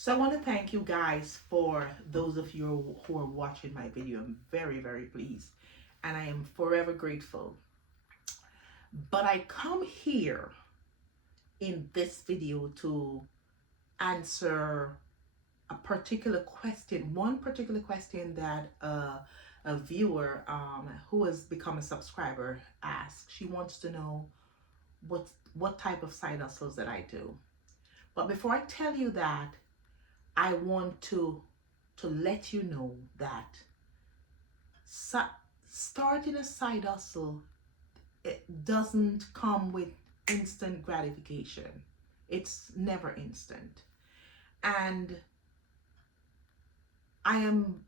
So I want to thank you guys for those of you who are watching my video. I'm very, very pleased and I am forever grateful. But I come here in this video to answer a particular question, one particular question that a viewer who has become a subscriber asked. She wants to know what type of side hustles that I do. But before I tell you that, I want to let you know that starting a side hustle, it doesn't come with instant gratification. It's never instant. And I am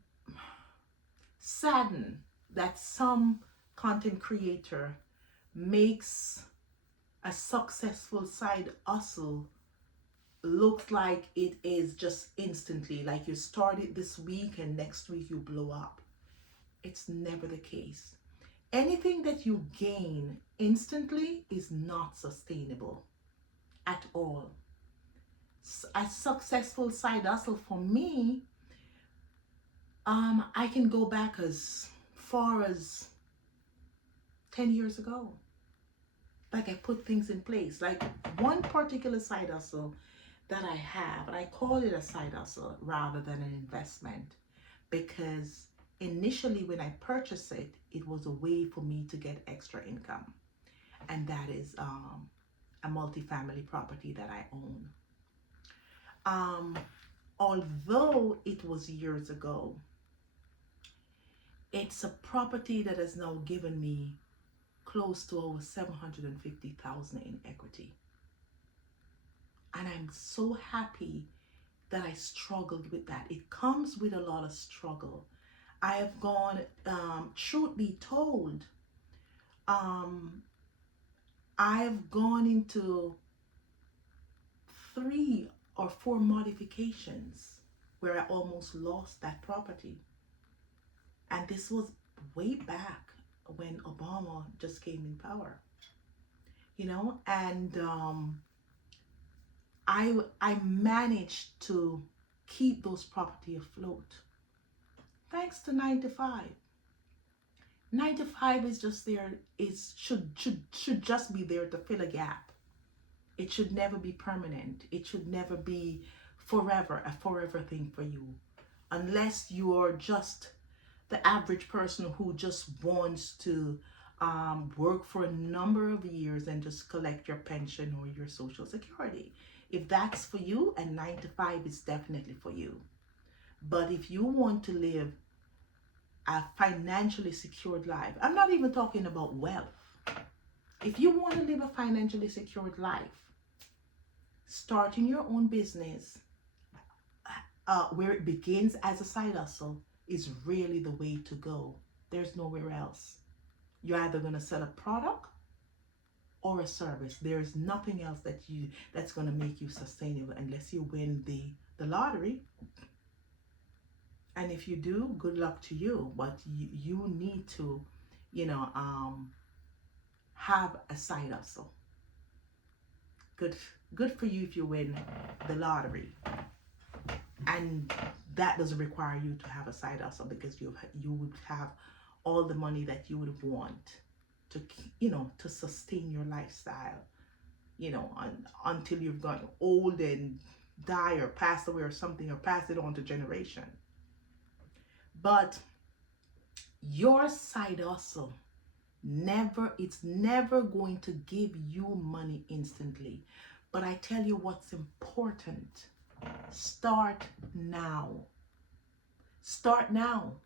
saddened that some content creator makes a successful side hustle look like it is just instantly, like you start it this week and next week you blow up. It's never the case. Anything that you gain instantly is not sustainable at all. A successful side hustle for me, I can go back as far as 10 years ago. Like I put things in place. Like one particular side hustle that I have, and I call it a side hustle rather than an investment, because initially when I purchased it, it was a way for me to get extra income, and that is a multifamily property that I own. Although it was years ago, it's a property that has now given me close to over 750,000 in equity. And I'm so happy that I struggled with that. It comes with a lot of struggle. I have gone, truth be told, I've gone into 3 or 4 modifications where I almost lost that property. And this was way back when Obama just came in power, and I managed to keep those property afloat thanks to 9 to 5. 9 to 5 is just there, should just be there to fill a gap. It should never be permanent. It should never be a forever thing for you, unless you're just the average person who just wants to work for a number of years and just collect your pension or your social security. If that's for you, and 9 to 5 is definitely for you. But if you want to live a financially secured life, I'm not even talking about wealth. If you want to live a financially secured life, starting your own business, where it begins as a side hustle, is really the way to go. There's nowhere else. You're either going to sell a product or a service. There's nothing else that's going to make you sustainable unless you win the lottery. And if you do, good luck to you. But you need to, have a side hustle. Good for you if you win the lottery. And that doesn't require you to have a side hustle, because you would have all the money that you would want to to sustain your lifestyle, until you've gotten old and die or pass away or something, or pass it on to generation. But your side hustle, it's never going to give you money instantly. But I tell you what's important. Start now. Start now.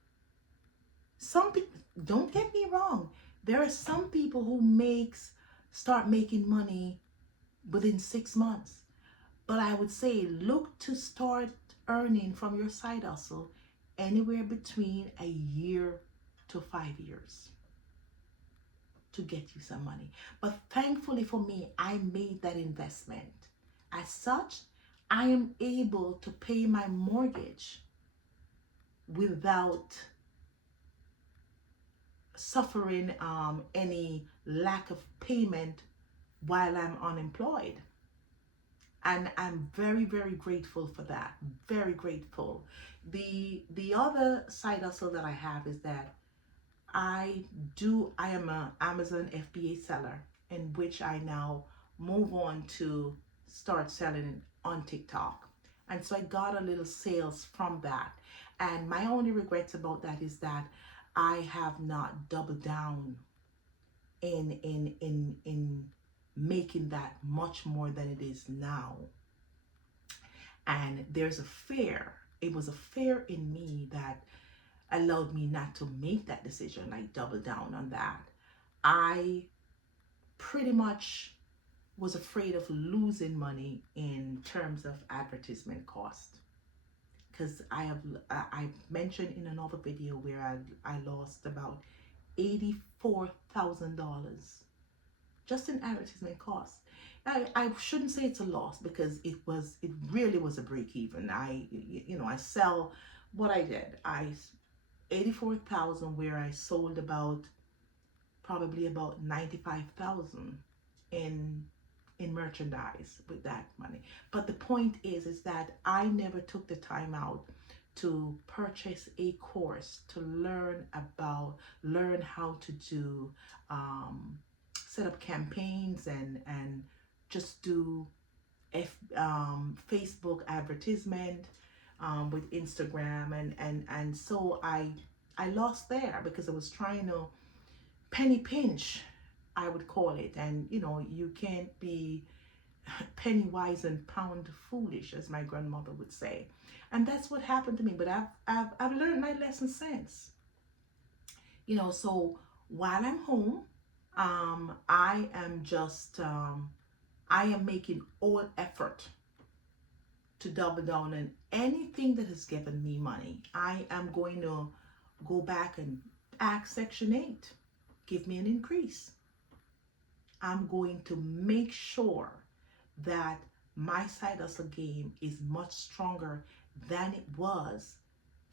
Some people, don't get me wrong, there are some people who start making money within 6 months. But I would say look to start earning from your side hustle anywhere between a year to 5 years to get you some money. But thankfully for me, I made that investment. As such, I am able to pay my mortgage without suffering any lack of payment while I'm unemployed. And I'm very, very grateful for that. Very grateful. The other side hustle that I have is that I am a Amazon FBA seller, in which I now move on to start selling on TikTok. And so I got a little sales from that. And my only regrets about that is that I have not doubled down in making that much more than it is now. And there's a fear. It was a fear in me that allowed me not to make that decision. I doubled down on that. I pretty much was afraid of losing money in terms of advertisement cost, because I mentioned in another video where I lost about $84,000 just in advertisement costs. I shouldn't say it's a loss, because it really was a break even. I sell what I did. 84,000, where I sold probably about 95,000 in merchandise with that money. But the point is that I never took the time out to purchase a course to learn how to do set up campaigns and just do Facebook advertisement with Instagram, and so I lost there because I was trying to penny pinch, I would call it. And you can't be penny wise and pound foolish, as my grandmother would say. And that's what happened to me. But I've learned my lesson since. So while I'm home, I am making all effort to double down on anything that has given me money. I am going to go back and ask Section 8, give me an increase. I'm going to make sure that my side hustle game is much stronger than it was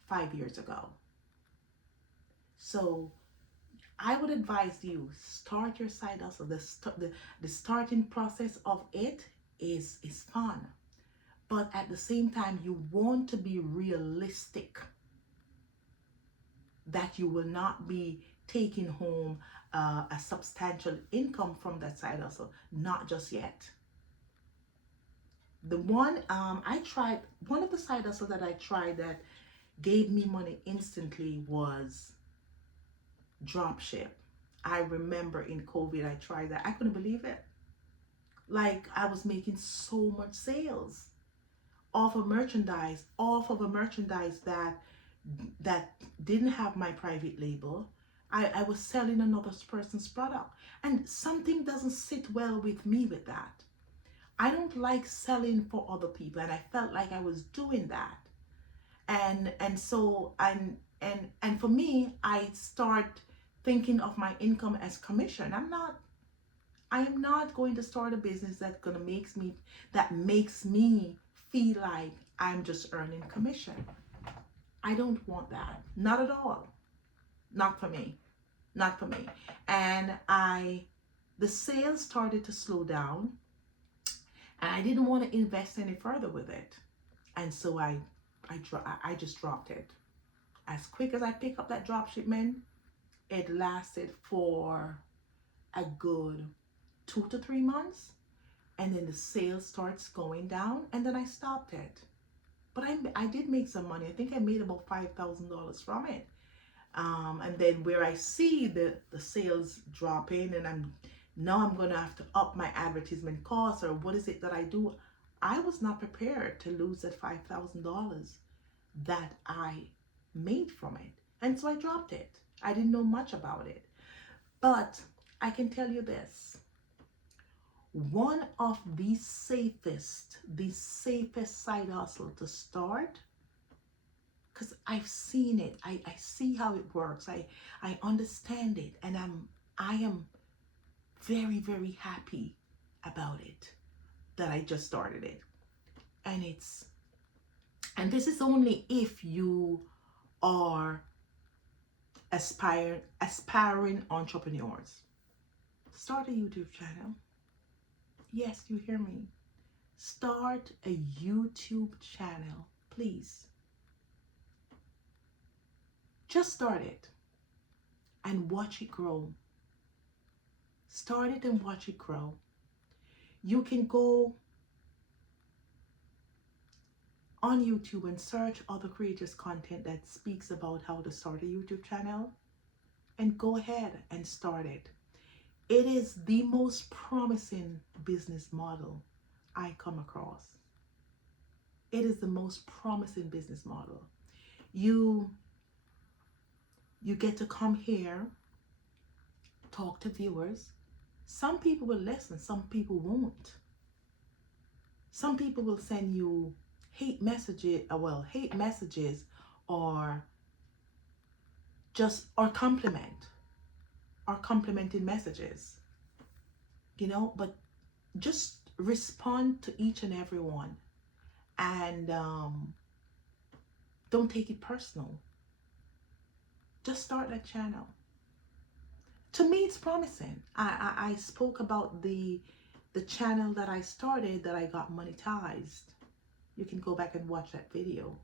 5 years ago. So I would advise you, start your side hustle. The starting process of it is fun. But at the same time, you want to be realistic that you will not be taking home a substantial income from that side hustle. Not just yet. The one one of the side hustles that I tried that gave me money instantly was dropship. I remember in COVID I tried that. I couldn't believe it. Like, I was making so much sales off of a merchandise that didn't have my private label. I was selling another person's product, and something doesn't sit well with me with that. I don't like selling for other people, and I felt like I was doing that. And so for me, I start thinking of my income as commission. I am not going to start a business that makes me feel like I'm just earning commission. I don't want that. Not at all. Not for me. Not for me. And the sales started to slow down, and I didn't want to invest any further with it. And so I just dropped it. As quick as I pick up that drop shipment, it lasted for a good 2 to 3 months, and then the sales starts going down, and then I stopped it. But I did make some money. I think I made about $5,000 from it. And then where I see the sales dropping, and I'm going to have to up my advertisement costs, or what is it that I do? I was not prepared to lose that $5,000 that I made from it. And so I dropped it. I didn't know much about it. But I can tell you this. One of the safest side hustle to start, because I've seen it. I see how it works. I understand it. And I am very, very happy about it, that I just started it. And this is only if you are aspiring entrepreneurs. Start a YouTube channel. Yes, you hear me. Start a YouTube channel, please. Just start it and watch it grow. Start it and watch it grow. You can go on YouTube and search other creators' content that speaks about how to start a YouTube channel, and go ahead and start it. It is the most promising business model I come across. It is the most promising business model. You get to come here, talk to viewers. Some people will listen, some people won't. Some people will send you hate messages or complimenting messages, but just respond to each and every one, and don't take it personal. Just start that channel. To me, it's promising. I spoke about the channel that I started that I got monetized. You can go back and watch that video.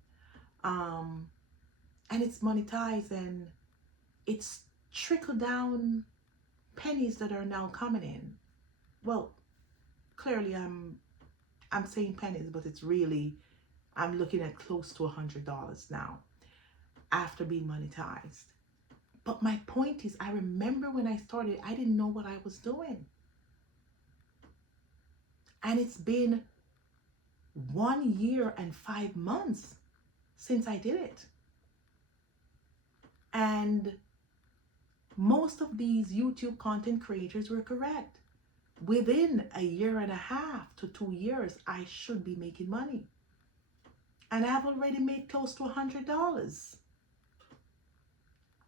And it's monetized, and it's trickle down pennies that are now coming in. Well, clearly I'm saying pennies, but it's really, I'm looking at close to $100 now after being monetized. But my point is, I remember when I started, I didn't know what I was doing. And it's been 1 year and 5 months since I did it. And most of these YouTube content creators were correct. Within 1.5 to 2 years, I should be making money. And I've already made close to $100.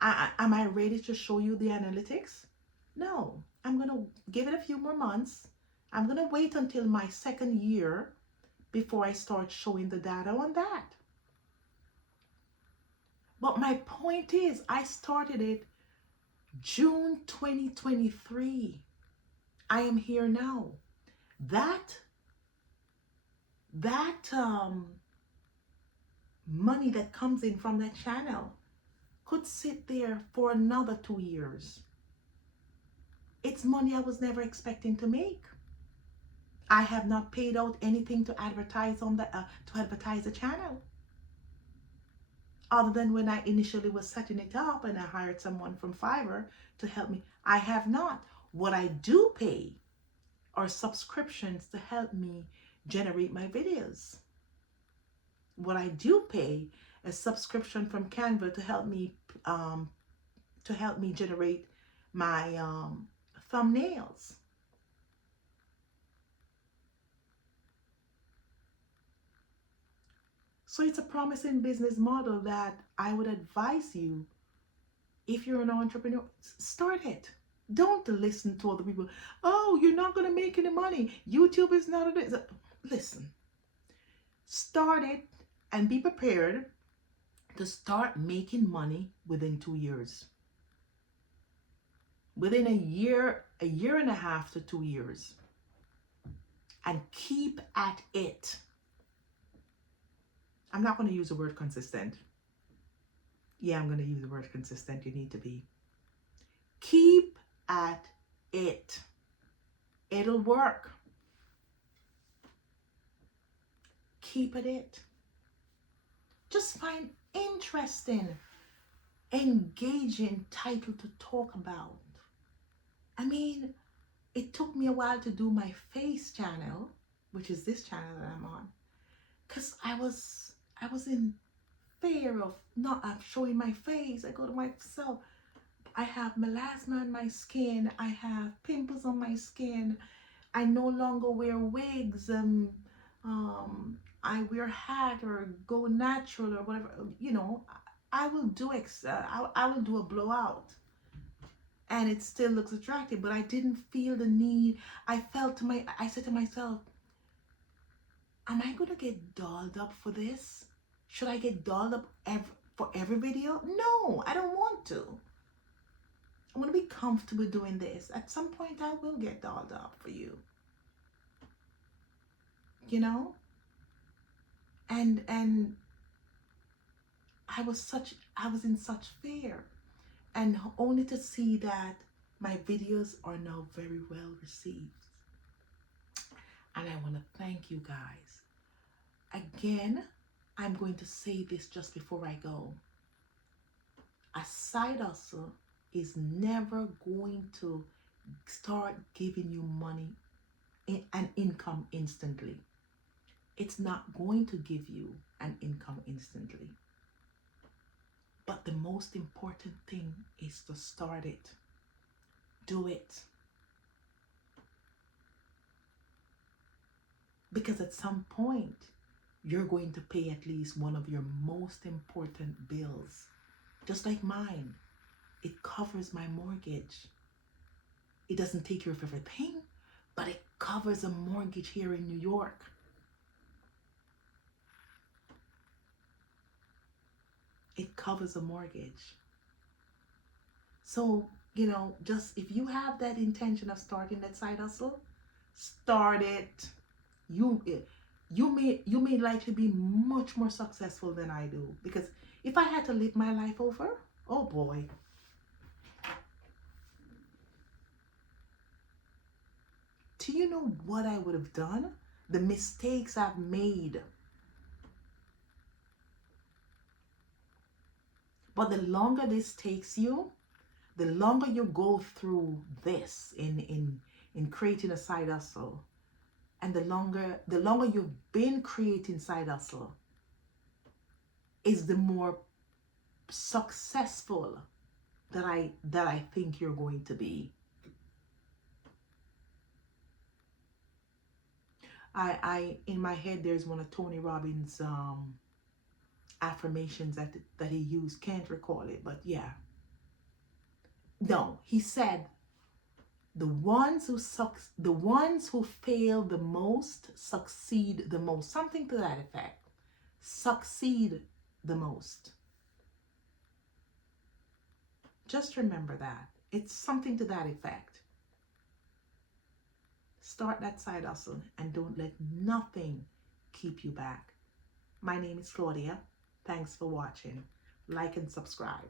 Am I ready to show you the analytics? No, I'm going to give it a few more months. I'm going to wait until my 2nd year before I start showing the data on that. But my point is, I started it June 2023. I am here now. That money that comes in from that channel could sit there for another 2 years. It's money I was never expecting to make. I have not paid out anything to advertise on the channel, other than when I initially was setting it up and I hired someone from Fiverr to help me. I have not. What I do pay are subscriptions to help me generate my videos. What I do pay a subscription from Canva to help me generate my thumbnails. So it's a promising business model that I would advise you, if you're an entrepreneur, start it. Don't listen to other people. Oh, you're not going to make any money. YouTube is not a... Listen, start it and be prepared to start making money within 2 years. Within 1.5 to 2 years. And keep at it. I'm not going to use the word consistent. Yeah, I'm going to use the word consistent. You need to be. Keep at it. It'll work. Keep at it. Just find interesting, engaging title to talk about. I mean, it took me a while to do my face channel, which is this channel that I'm on, because I was in fear of not showing my face. I go to myself, I have melasma on my skin, I have pimples on my skin, I no longer wear wigs, I wear hat or go natural or whatever, I will do I will do a blowout and it still looks attractive, but I didn't feel the need. I said to myself, am I going to get dolled up for this? Should I get dolled up for every video? No, I don't want to. I want to be comfortable doing this. At some point, I will get dolled up for you. you know. And I was in such fear, and only to see that my videos are now very well received. And I want to thank you guys. Again, I'm going to say this just before I go. A side hustle is never going to start giving you money and income instantly. It's not going to give you an income instantly. But the most important thing is to start it. Do it. Because at some point, you're going to pay at least one of your most important bills. Just like mine. It covers my mortgage. It doesn't take care of everything, but it covers a mortgage here in New York. It covers a mortgage. So, you know, just if you have that intention of starting that side hustle, start it. You may likely be much more successful than I do, because if I had to live my life over, oh boy. Do you know what I would have done? The mistakes I've made. But the longer this takes you, the longer you go through this in creating a side hustle, and the longer you've been creating side hustle, is the more successful that I think you're going to be. I in my head, there's one of Tony Robbins' affirmations that he used. Can't recall it, but yeah. No, he said, the ones who fail the most succeed the most. Something to that effect. Succeed the most. Just remember that. It's something to that effect. Start that side hustle and don't let nothing keep you back. My name is Claudia. Thanks for watching. Like and subscribe.